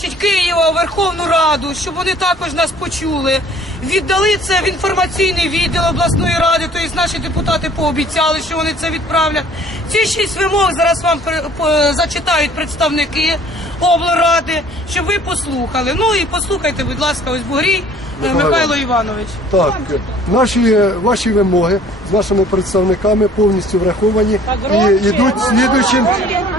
значить, Києва, у Верховну Раду, щоб вони також нас почули. Віддали це в інформаційний відділ обласної ради, то тобто наші депутати пообіцяли, що вони це відправлять. Ці шість вимог зараз вам зачитають представники облради, щоб ви послухали. Ну і послухайте, будь ласка, ось Бугрій е, Михайло Іванович. Так, наші ваші вимоги з нашими представниками повністю враховані і йдуть слідуючим,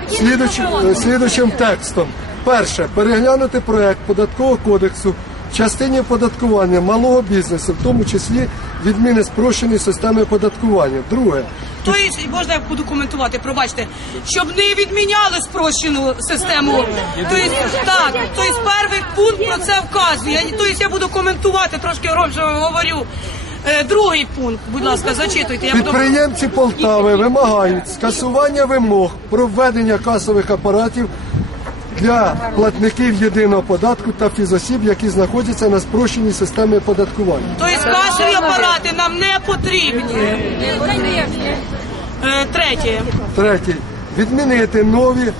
слідуючим, е, слідуючим текстом. Перше, переглянути проект податкового кодексу в частині оподаткування малого бізнесу, в тому числі відміни спрощеної системи оподаткування. Друге, Тобто, можна я буду коментувати, пробачте, щоб не відміняли спрощену систему. Тобто, так, тобто перший пункт про це вказує. Тобто я буду коментувати, трошки громче говорю. Е, Другий пункт, будь ласка, зачитуйте. Я. Підприємці Полтави вимагають скасування вимог про введення касових апаратів для платників єдиного податку та фізосіб, які знаходяться на спрощеній системі оподаткування. Тобто касові апарати нам не потрібні. Е, Третє. Третє. Відмінити нові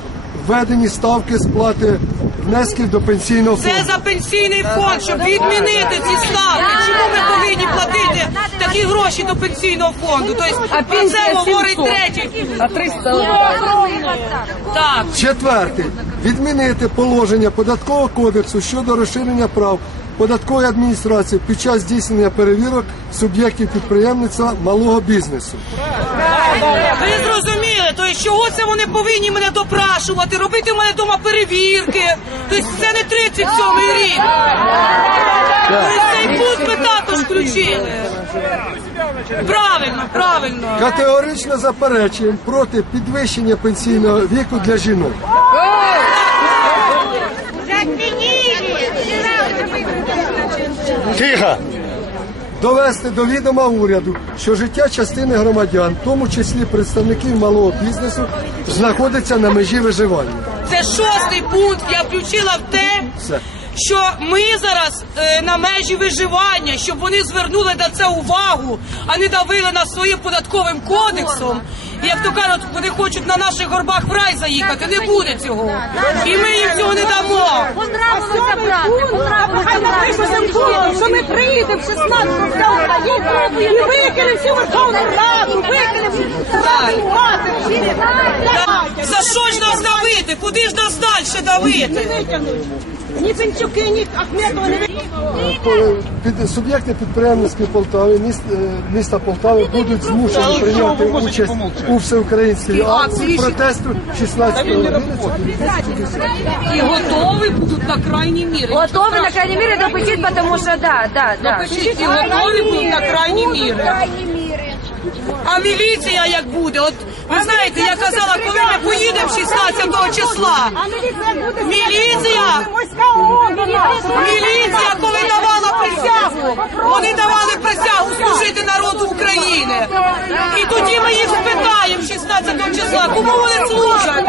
введені ставки сплати внесків до пенсійного фонду. Це за пенсійний фонд, щоб відмінити ці ставки. Чому ми такі гроші до пенсійного фонду? Тобто про це говорить третій. А 300 Так. Четверте. Відмінити положення податкового кодексу щодо розширення прав податкової адміністрації під час здійснення перевірок суб'єктів підприємництва малого бізнесу. Ви зрозуміли, то есть чого це вони повинні мене допрашувати, робити в мене вдома перевірки. Тобто це не 37-й рік. Тобто цей пункт ми також включили. Правильно, правильно. Категорично заперечуємо проти підвищення пенсійного віку для жінок. Тихо! Довести до відома уряду, що життя частини громадян, в тому числі представників малого бізнесу, знаходиться на межі виживання. Це шостий пункт. Я включила в те, Все. Що ми зараз е, на межі виживання, щоб вони звернули на це увагу, а не давили нас своїм податковим кодексом. І як то кажуть, вони хочуть на наших горбах в рай заїхати. Не буде цього. І ми їм цього не дамо. Понравилося брати, понравилося брати. Що ми приїдемо 16 вся Україна і викинемо всю Верховну Раду, викинемо Так. За що ж нас давити? Куди ж нас далі давити? Ні Пенчуки, ні Ахметова не Під суб'єкти підприємницької Полтави, міст, е, міста Полтави будуть змушені прийняти участь у всеукраїнській акції протесту 16 липня. І готові будуть на крайні міри. Готовы, на крайней мере, допустить, потому что да, да, да. Почти готові на крайні міри. А міліція як буде? От ви знаєте, я казала, коли ми поїдемо 16 числа. Міліція міліція, коли давала присягу, вони давали присягу служити народу України. І тоді ми їх спитаємо 16 числа, кому вони служать.